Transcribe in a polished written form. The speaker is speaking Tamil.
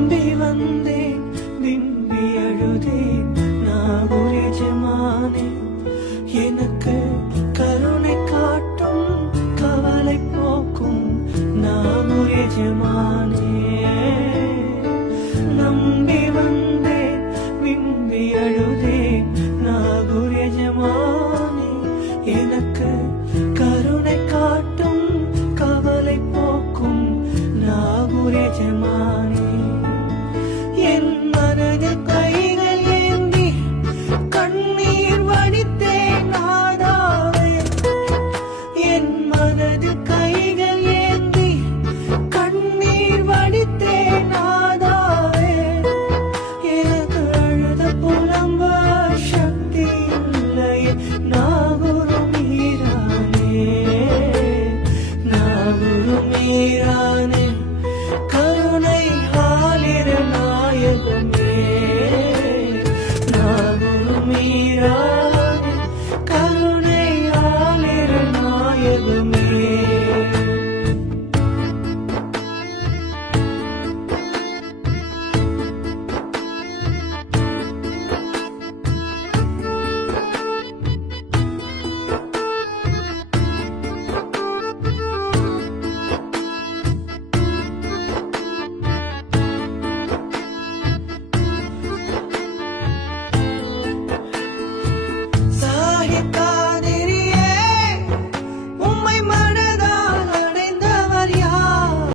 நம்பி வந்தேன் விம்பி அழுதேன் நாகூர் எஜமானே எனக்கு கருணை காட்டும் கவலை போக்கும் நாகூர் எஜமானே நம்பி வந்தேன் விம்பி அழுதேன் நாகூர் எஜமானே எனக்கு கருணை காட்டும் கவலை போக்கும் நாகூர் எஜமானே